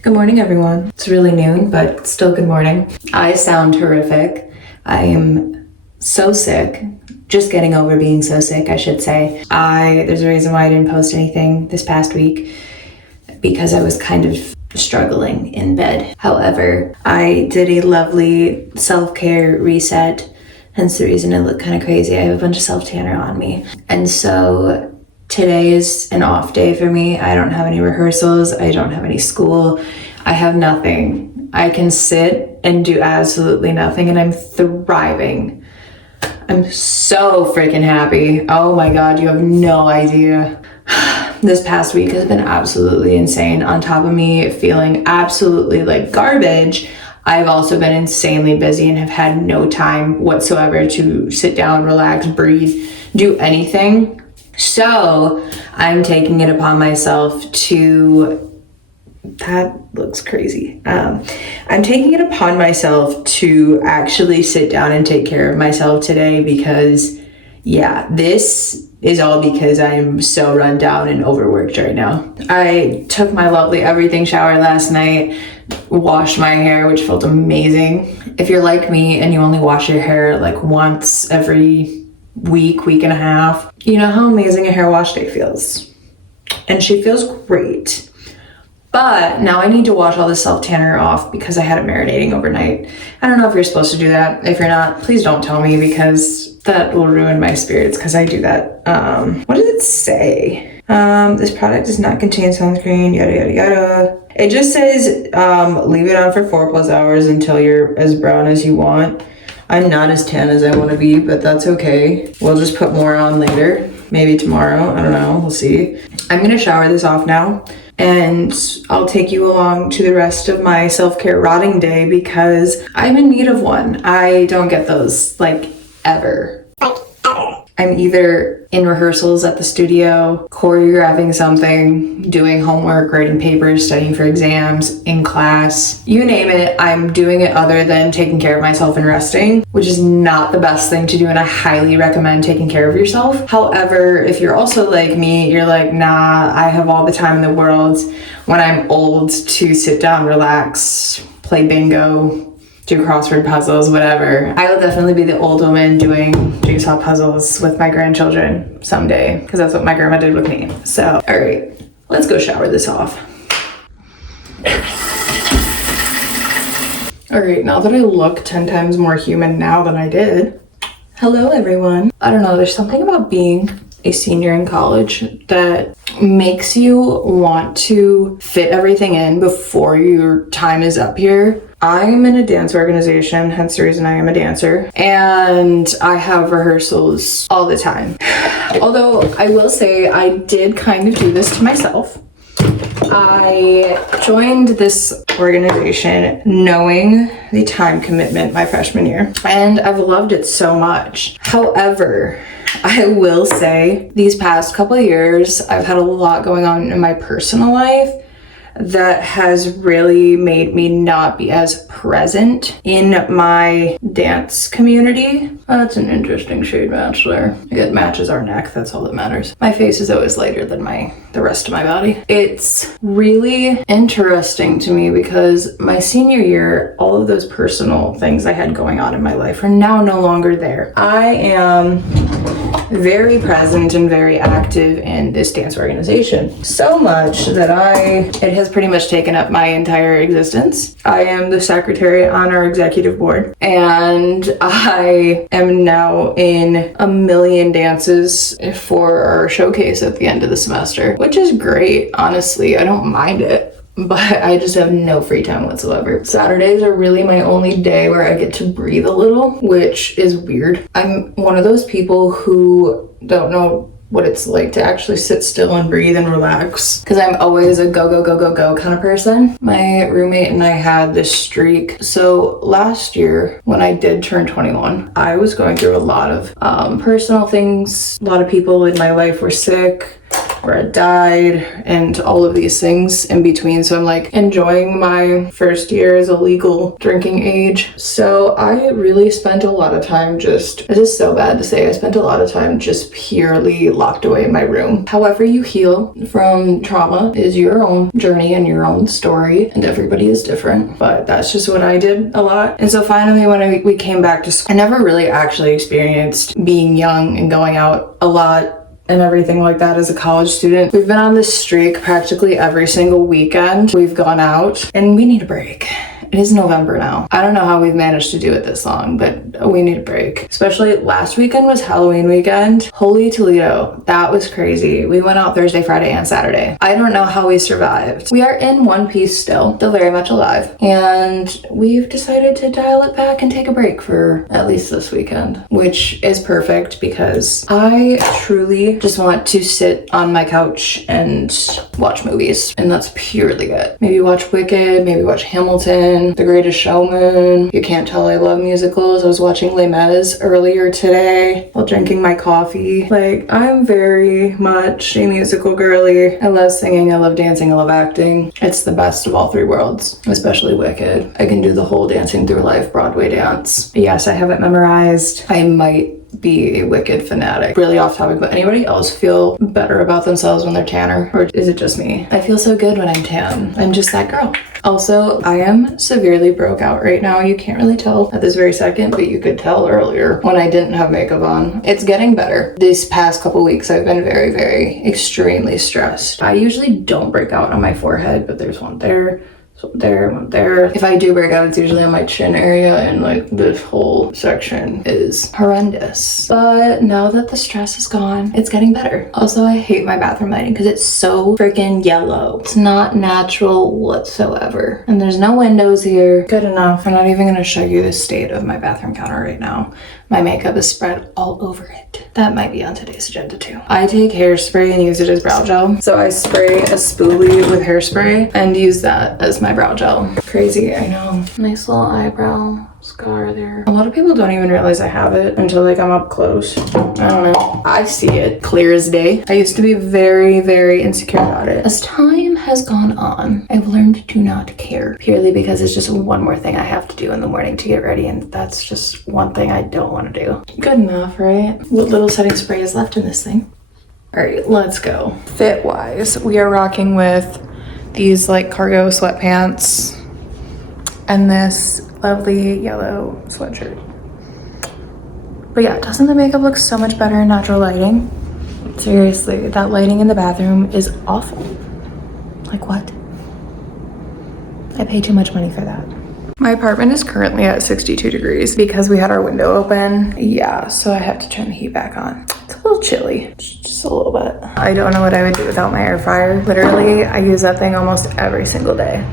Good morning, everyone. It's really noon, but still good morning. I sound horrific. I am so sick. Just getting over being so sick, I should say. There's a reason why I didn't post anything this past week, because I was kind of struggling in bed. However, I did a lovely self-care reset, hence the reason I look kind of crazy. I have a bunch of self-tanner on me. And so today is an off day for me. I don't have any rehearsals. I don't have any school. I have nothing. I can sit and do absolutely nothing, and I'm thriving. I'm so freaking happy. Oh my God, you have no idea. This past week has been absolutely insane. On top of me feeling absolutely like garbage, I've also been insanely busy and have had no time whatsoever to sit down, relax, breathe, do anything. So I'm taking it upon myself to, that looks crazy. I'm taking it upon myself to actually sit down and take care of myself today, because yeah, this is all because I'm so run down and overworked right now. I took my lovely everything shower last night, washed my hair, which felt amazing. If you're like me and you only wash your hair like once every week and a half, you know how amazing a hair wash day feels. And she feels great. But now I need to wash all this self-tanner off because I had it marinating overnight. I don't know if you're supposed to do that. If you're not, please don't tell me, because that will ruin my spirits because I do that. What does it say? This product does not contain sunscreen, yada, yada, yada. It just says, leave it on for 4+ hours until you're as brown as you want. I'm not as tan as I want to be, but that's okay. We'll just put more on later. Maybe tomorrow. I don't know. We'll see. I'm going to shower this off now, and I'll take you along to the rest of my self-care rotting day because I'm in need of one. I don't get those, like, ever. I'm either in rehearsals at the studio, choreographing something, doing homework, writing papers, studying for exams, in class, you name it, I'm doing it other than taking care of myself and resting, which is not the best thing to do, and I highly recommend taking care of yourself. However, if you're also like me, you're like, nah, I have all the time in the world when I'm old to sit down, relax, play bingo, do crossword puzzles, whatever. I will definitely be the old woman doing jigsaw puzzles with my grandchildren someday, because that's what my grandma did with me. So, all right, let's go shower this off. All right, now that I look 10 times more human now than I did. Hello, everyone. I don't know, there's something about being a senior in college that makes you want to fit everything in before your time is up here. I'm in a dance organization, hence the reason I am a dancer, and I have rehearsals all the time. Although I will say I did kind of do this to myself. I joined this organization knowing the time commitment my freshman year, and I've loved it so much. However, I will say these past couple of years, I've had a lot going on in my personal life that has really made me not be as present in my dance community. That's an interesting shade match there. It matches our neck, that's all that matters. My face is always lighter than the rest of my body. It's really interesting to me because my senior year, all of those personal things I had going on in my life are now no longer there. I am very present and very active in this dance organization. So much that it has pretty much taken up my entire existence. I am the secretary on our executive board, and I am now in a million dances for our showcase at the end of the semester, which is great. Honestly, I don't mind it. But I just have no free time whatsoever. Saturdays are really my only day where I get to breathe a little, which is weird. I'm one of those people who don't know what it's like to actually sit still and breathe and relax, because I'm always a go, go, go, go, go kind of person. My roommate and I had this streak. So last year, when I did turn 21, I was going through a lot of personal things. A lot of people in my life were sick. where I died, and all of these things in between. So I'm like enjoying my first year as a legal drinking age. So I really spent a lot of time it is so bad to say, I spent a lot of time just purely locked away in my room. However you heal from trauma is your own journey and your own story, and everybody is different, but that's just what I did a lot. And so finally when we came back to school, I never really actually experienced being young and going out a lot and everything like that as a college student. We've been on this streak practically every single weekend. We've gone out and we need a break. It is November now. I don't know how we've managed to do it this long, but we need a break. Especially last weekend was Halloween weekend. Holy Toledo, that was crazy. We went out Thursday, Friday, and Saturday. I don't know how we survived. We are in one piece still very much alive. And we've decided to dial it back and take a break for at least this weekend, which is perfect because I truly just want to sit on my couch and watch movies. And that's purely it. Maybe watch Wicked, maybe watch Hamilton, The Greatest Showman. You can't tell I love musicals. I was watching Les Mis earlier today while drinking my coffee. Like, I'm very much a musical girly. I love singing, I love dancing, I love acting. It's the best of all three worlds, especially Wicked. I can do the whole Dancing Through Life Broadway dance. Yes, I have it memorized. I might be a Wicked fanatic. Really off topic, but anybody else feel better about themselves when they're tanner? Or is it just me? I feel so good when I'm tan. I'm just that girl. Also, I am severely broke out right now. You can't really tell at this very second, but you could tell earlier when I didn't have makeup on. It's getting better. These past couple weeks, I've been very, very extremely stressed. I usually don't break out on my forehead, but there's one there. So there. If I do break out, it's usually on my chin area, and like this whole section is horrendous. But now that the stress is gone, it's getting better. Also, I hate my bathroom lighting because it's so freaking yellow. It's not natural whatsoever. And there's no windows here. Good enough. I'm not even gonna show you the state of my bathroom counter right now. My makeup is spread all over it. That might be on today's agenda too. I take hairspray and use it as brow gel. So I spray a spoolie with hairspray and use that as my brow gel. Crazy, I know. Nice little eyebrow scar there. A lot of people don't even realize I have it until like I'm up close. I don't know. I see it clear as day. I used to be very, very insecure about it. As time has gone on, I've learned to not care, purely because it's just one more thing I have to do in the morning to get ready, and that's just one thing I don't want to do. Good enough, right? What little setting spray is left in this thing? All right, let's go. Fit wise, we are rocking with these like cargo sweatpants and this lovely yellow sweatshirt. But yeah, doesn't the makeup look so much better in natural lighting? Seriously, that lighting in the bathroom is awful. Like what? I pay too much money for that. My apartment is currently at 62 degrees because we had our window open. Yeah, so I have to turn the heat back on. It's a little chilly, just a little bit. I don't know what I would do without my air fryer. Literally, I use that thing almost every single day.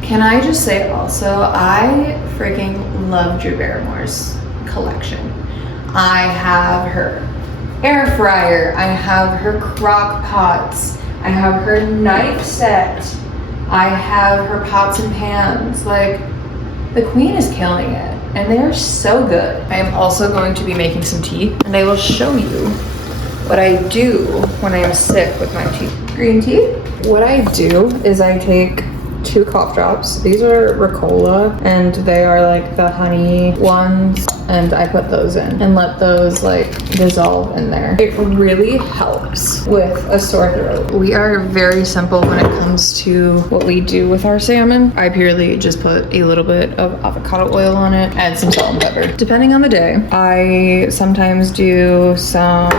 Can I just say also, I freaking love Drew Barrymore's collection. I have her air fryer, I have her crock pots, I have her knife set, I have her pots and pans. Like, the queen is killing it, and they're so good. I am also going to be making some tea, and I will show you what I do when I am sick with my tea. Green tea? What I do is I take 2 cough drops. These are Ricola, and they are like the honey ones, and I put those in and let those like dissolve in there. It really helps with a sore throat. We are very simple when it comes to what we do with our salmon. I purely just put a little bit of avocado oil on it, add some salt and pepper. Depending on the day, I sometimes do some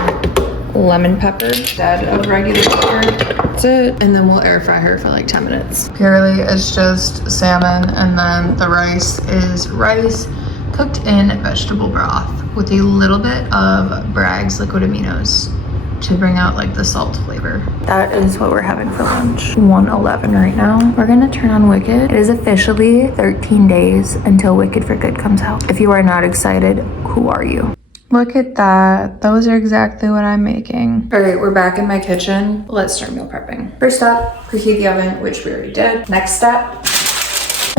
lemon pepper instead of regular pepper. That's it. And then we'll air fry her for like 10 minutes. Purely, it's just salmon, and then the rice is rice cooked in vegetable broth with a little bit of Bragg's liquid aminos to bring out like the salt flavor. That is what we're having for lunch. 1:11 right now. We're gonna turn on Wicked. It is officially 13 days until Wicked for Good comes out. If you are not excited, who are you? Look at that. Those are exactly what I'm making. All right, we're back in my kitchen. Let's start meal prepping. First step, preheat the oven, which we already did. Next step,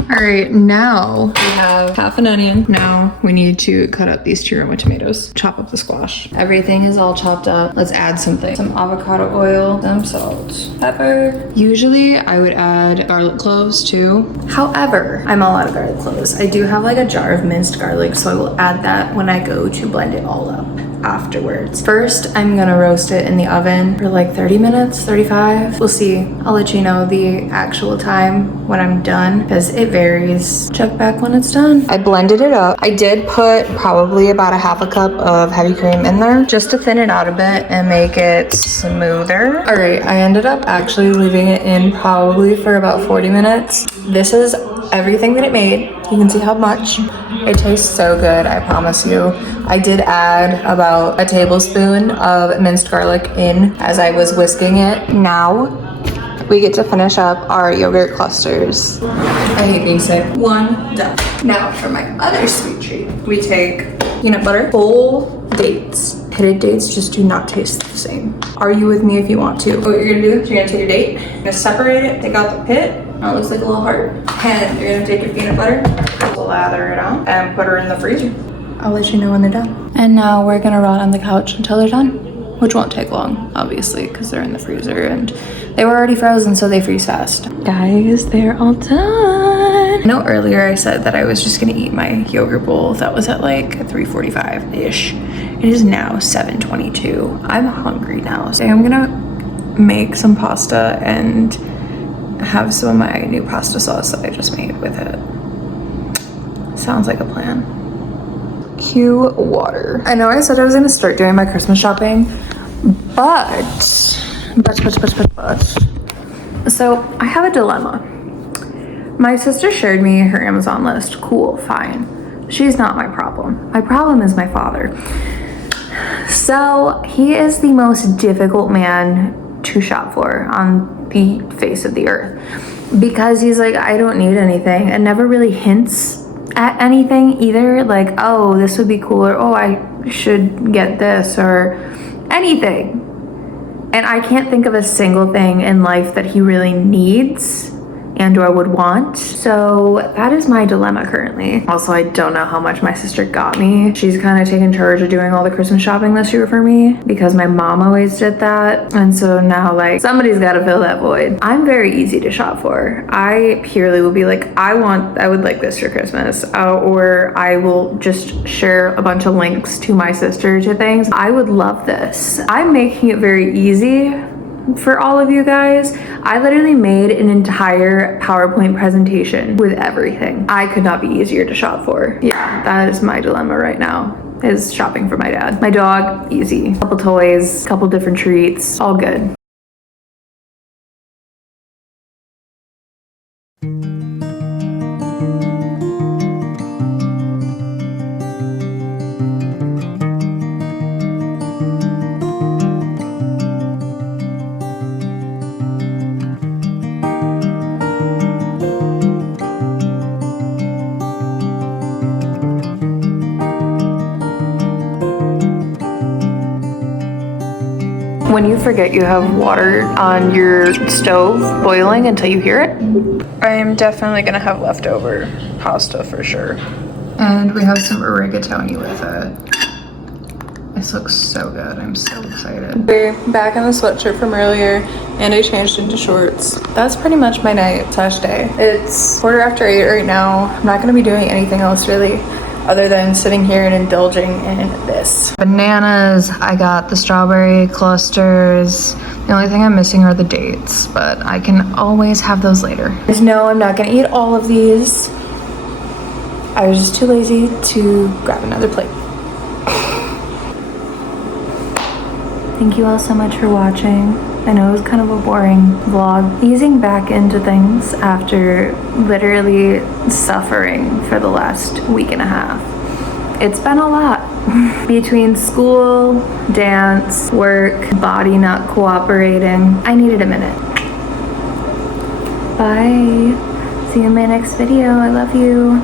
All right, now we have half an onion. Now we need to cut up these 2 Roma tomatoes, chop up the squash. Everything is all chopped up. Let's add something. Some avocado oil, some salt, pepper. Usually I would add garlic cloves too. However, I'm all out of garlic cloves. I do have like a jar of minced garlic, so I will add that when I go to blend it all up afterwards. First, I'm gonna roast it in the oven for like 30 minutes, 35. We'll see. I'll let you know the actual time when I'm done because it varies. Check back when it's done. I blended it up. I did put probably about a half a cup of heavy cream in there just to thin it out a bit and make it smoother. All right, I ended up actually leaving it in probably for about 40 minutes. This is everything that it made. You can see how much. It tastes so good, I promise you. I did add about a tablespoon of minced garlic in as I was whisking it. Now we get to finish up our yogurt clusters. I hate being sick. 1 done. Now for my other sweet treat, we take peanut butter, whole dates. Pitted dates just do not taste the same. Argue with me if you want to. What you're gonna do is you're gonna take your date, you're gonna separate it, take out the pit. It looks like a little heart. And you're gonna take your peanut butter, lather it on, and put her in the freezer. I'll let you know when they're done. And now we're gonna rot on the couch until they're done, which won't take long, obviously, because they're in the freezer and they were already frozen, so they freeze fast. Guys, they're all done. I know earlier I said that I was just gonna eat my yogurt bowl. That was at like 3:45-ish. It is now 7:22. I'm hungry now, so I'm gonna make some pasta and have some of my new pasta sauce that I just made with it. Sounds like a plan. Cue water. I know I said I was gonna start doing my Christmas shopping, but. So I have a dilemma. My sister shared me her Amazon list. Cool, fine. She's not my problem. My problem is my father. So he is the most difficult man to shop for on the face of the earth because he's like, I don't need anything, and never really hints at anything either, like, oh, this would be cool, or oh, I should get this, or anything. And I can't think of a single thing in life that he really needs and or would want. So that is my dilemma currently. Also, I don't know how much my sister got me. She's kind of taken charge of doing all the Christmas shopping this year for me because my mom always did that. And so now like somebody's got to fill that void. I'm very easy to shop for. I purely will be like, I would like this for Christmas, or I will just share a bunch of links to my sister to things. I would love this. I'm making it very easy for all of you guys. I literally made an entire PowerPoint presentation with everything. I could not be easier to shop for. Yeah, that is my dilemma right now, is shopping for my dad. My dog, easy. Couple toys, couple different treats, all good. When you forget you have water on your stove boiling until you hear it, I am definitely gonna have leftover pasta for sure. And we have some rigatoni with it. This looks so good, I'm so excited. We're back in the sweatshirt from earlier and I changed into shorts. That's pretty much my night/day. It's 8:15 right now. I'm not gonna be doing anything else really, other than sitting here and indulging in this. Bananas, I got the strawberry clusters. The only thing I'm missing are the dates, but I can always have those later. No, I'm not gonna eat all of these. I was just too lazy to grab another plate. Thank you all so much for watching. I know it was kind of a boring vlog. Easing back into things after literally suffering for the last week and a half. It's been a lot. Between school, dance, work, body not cooperating. I needed a minute. Bye. See you in my next video. I love you.